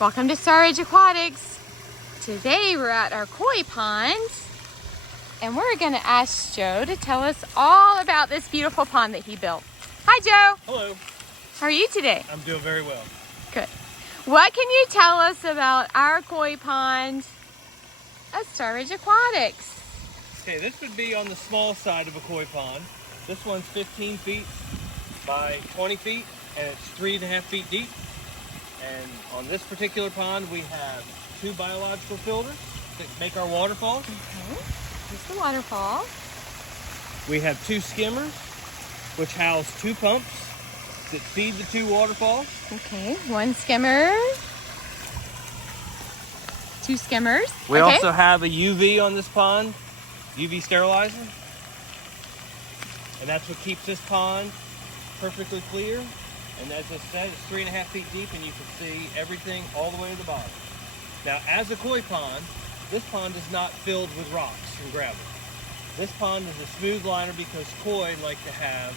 Welcome to Star Ridge Aquatics. Today we're at our koi pond and we're going to ask Joe to tell us all about this beautiful pond that he built. Hi Joe. Hello. How are you today? I'm doing very well. Good. What can you tell us about our koi pond at Star Ridge Aquatics? Okay, this would be on the small side of a koi pond. This one's 15 feet by 20 feet and it's 3.5 feet deep. And on this particular pond, we have 2 biological filters that make our waterfall. Okay, here's the waterfall. We have 2 skimmers, which house 2 pumps that feed the 2 waterfalls. Okay, 1 skimmer, 2 skimmers. We also have a UV on this pond, UV sterilizer. And that's what keeps this pond perfectly clear. And as I said, it's 3.5 feet deep and you can see everything all the way to the bottom. Now, as a koi pond, this pond is not filled with rocks and gravel. This pond is a smooth liner because koi like to have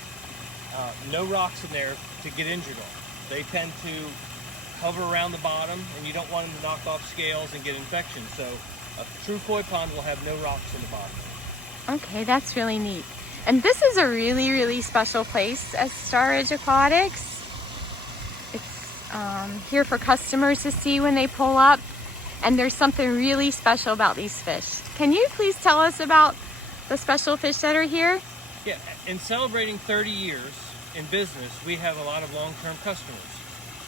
no rocks in there to get injured on. They tend to hover around the bottom and you don't want them to knock off scales and get infections. So a true koi pond will have no rocks in the bottom. Okay, that's really neat. And this is a really, really special place at Star Ridge Aquatics. Here for customers to see when they pull up, and there's something really special about these fish. Can you please tell us about the special fish that are here? Yeah, in celebrating 30 years in business, we have a lot of long-term customers.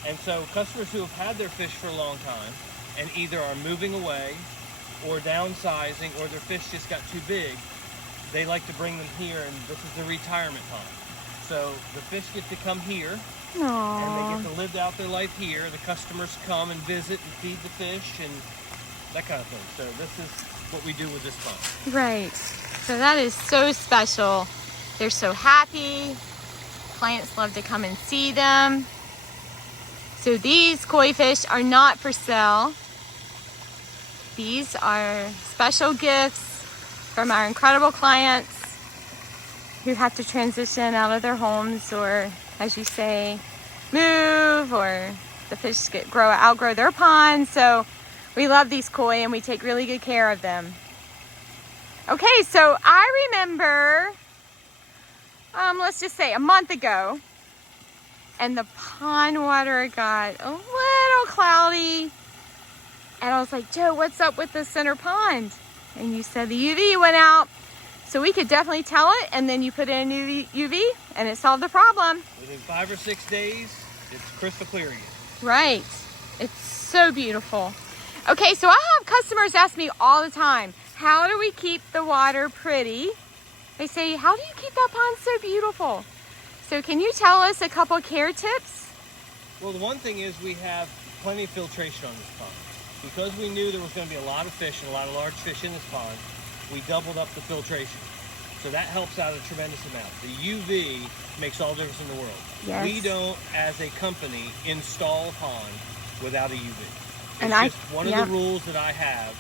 And so customers who have had their fish for a long time and either are moving away or downsizing or their fish just got too big, they like to bring them here, and this is the retirement pond. So the fish get to come here. Aww. And they get to live out their life here. The customers come and visit and feed the fish and that kind of thing. So this is what we do with this pond. Right. So that is so special. They're so happy. Clients love to come and see them. So these koi fish are not for sale. These are special gifts from our incredible clients who have to transition out of their homes, or as you say, move, or the fish outgrow their pond. So we love these koi and we take really good care of them. Okay, so I remember, let's just say a month ago, and the pond water got a little cloudy. And I was like, Joe, what's up with the center pond? And you said the UV went out. So we could definitely tell it, and then you put in a new UV, and it solved the problem. Within 5 or 6 days, it's crystal clear again. Right. It's so beautiful. Okay, so I have customers ask me all the time, how do we keep the water pretty? They say, how do you keep that pond so beautiful? So can you tell us a couple care tips? Well, the one thing is we have plenty of filtration on this pond. Because we knew there was going to be a lot of fish and a lot of large fish in this pond, we doubled up the filtration. So that helps out a tremendous amount. The UV makes all the difference in the world. Yes. We don't, as a company, install a pond without a UV. It's just one of the rules that I have,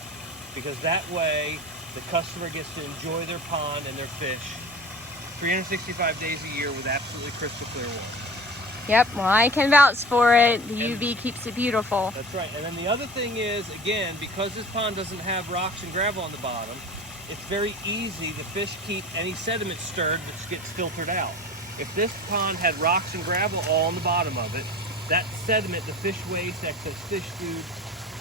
because that way the customer gets to enjoy their pond and their fish 365 days a year with absolutely crystal clear water. Yep, well, I can vouch for it. The UV keeps it beautiful. That's right. And then the other thing is, again, because this pond doesn't have rocks and gravel on the bottom, it's very easy. The fish keep any sediment stirred, which gets filtered out. If this pond had rocks and gravel all on the bottom of it, that sediment, the fish waste, excess fish food,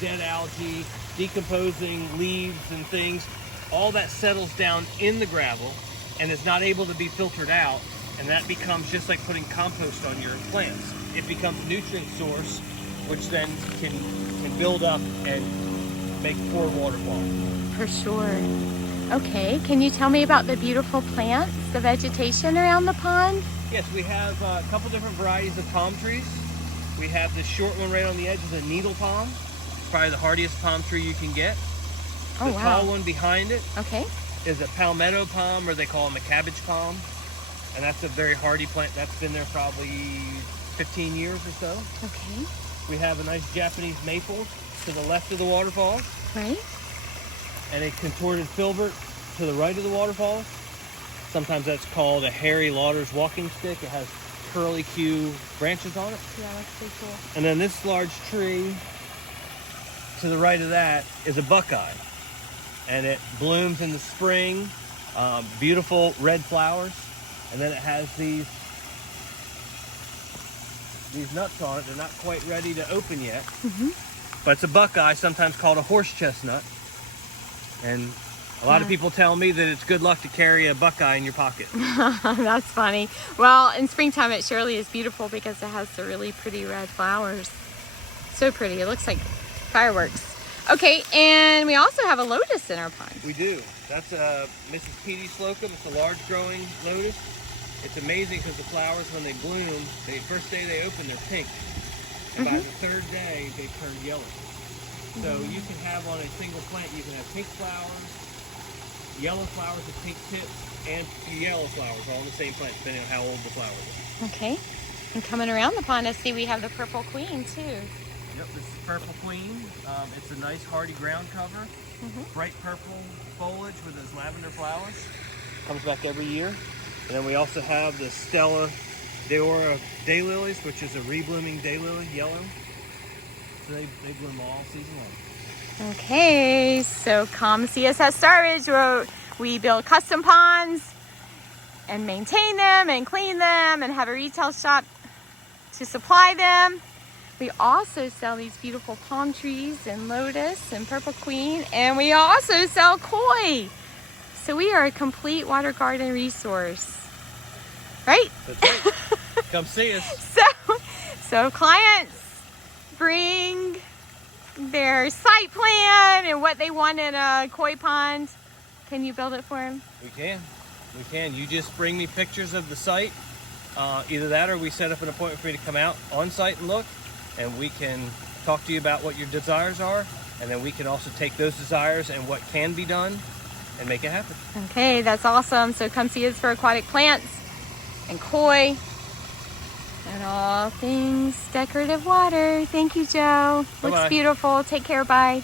dead algae, decomposing leaves and things, all that settles down in the gravel and is not able to be filtered out. And that becomes just like putting compost on your plants. It becomes a nutrient source, which then can build up and make poor waterfall. For sure. Okay, can you tell me about the beautiful plants, the vegetation around the pond? Yes, we have a couple different varieties of palm trees. We have this short one right on the edge of the needle palm, probably the hardiest palm tree you can get. Oh, the wow. tall one behind it is a palmetto palm, or they call them a cabbage palm. And that's a very hardy plant. That's been there probably 15 years or so. Okay. We have a nice Japanese maple to the left of the waterfall. Right. And a contorted filbert to the right of the waterfall. Sometimes that's called a hairy lauder's walking stick. It has curly Q branches on it. Yeah, that's pretty cool. And then this large tree to the right of that is a buckeye, and it blooms in the spring. Beautiful red flowers, and then it has these nuts on it. They're not quite ready to open yet, but it's a buckeye, sometimes called a horse chestnut. And a lot of people tell me that it's good luck to carry a buckeye in your pocket. That's funny. Well, in springtime it surely is beautiful because it has the really pretty red flowers. So pretty. It looks like fireworks. Okay, and we also have a lotus in our pond. We do. That's Mrs. Petey slocum. It's a large growing lotus. It's amazing because the flowers, when they bloom, the first day they open, they're pink. And by the third day, they turn yellow. So you can have on a single plant, you can have pink flowers, yellow flowers with pink tips, and yellow flowers all on the same plant, depending on how old the flower is. Okay, and coming around the pond, I see we have the purple queen too. Yep, this is Purple Queen. It's a nice hardy ground cover. Bright purple foliage with those lavender flowers. Comes back every year. And then we also have the Stella Deora daylilies, which is a reblooming daylily, yellow. So they bloom all season long. Okay, so come see us at Star Ridge where we build custom ponds and maintain them and clean them and have a retail shop to supply them. We also sell these beautiful palm trees and lotus and purple queen, and we also sell koi. So we are a complete water garden resource, right? That's right. Come see us. So clients bring their site plan and what they want in a koi pond. Can you build it for them? We can. We can. You just bring me pictures of the site. Either that or we set up an appointment for you to come out on site and look, and we can talk to you about what your desires are, and then we can also take those desires and what can be done and make it happen. Okay, that's awesome. So come see us for aquatic plants and koi and all things decorative water. Thank you, Joe. Bye-bye. Looks beautiful. Take care. Bye.